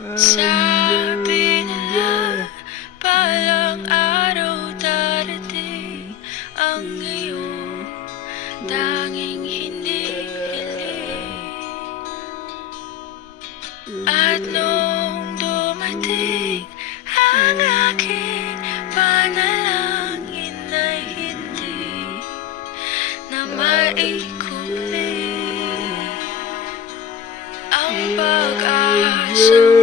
Sabi nila Palang araw darating Ang iyong tanging hinihiling At nung dumating Ang aking panalangin Ay hindi na maikuling Ang pag-asang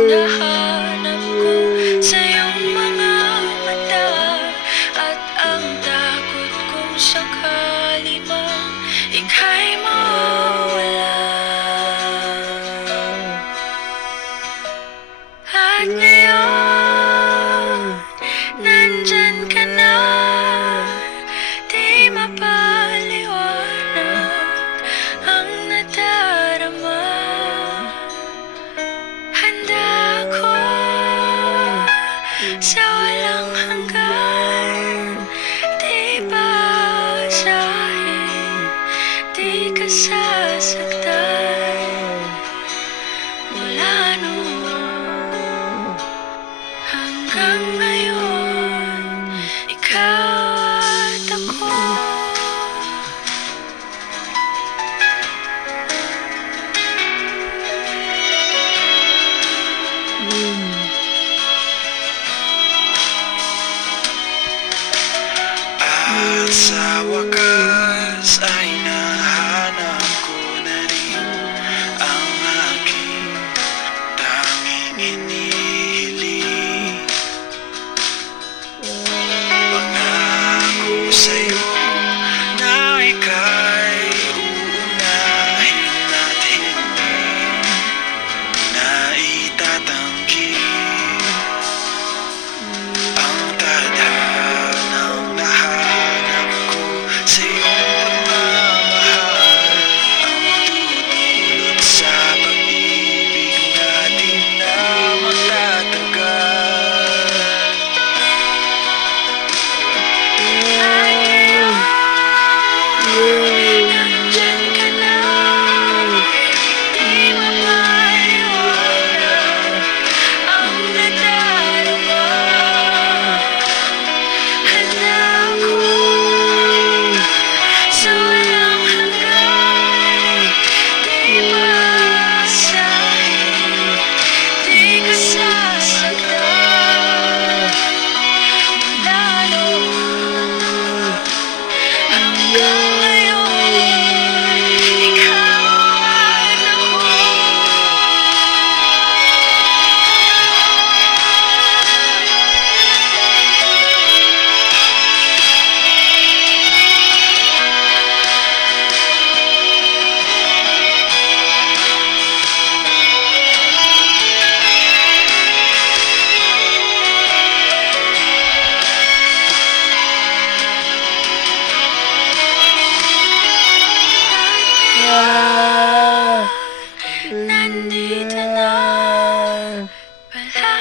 sa walang hanggan Di basahin, di sasaktan. Mula hanggang sa wakas ay nahanap ko na rin ang aking tanging hinihiling Pangako sa'yo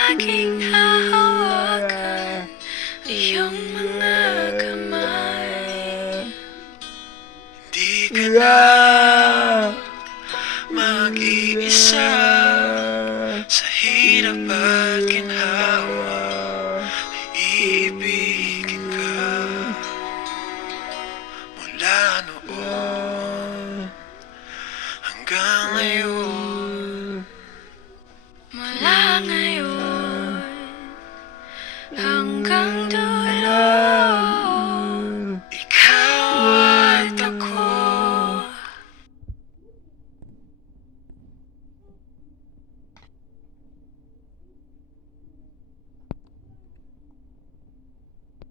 Palaging hahawakan Iyong mga kamay Di ka na mag-iisa Sa hirap at ginhawa. Iibigin ka Mula noon Hanggang ngayon 等的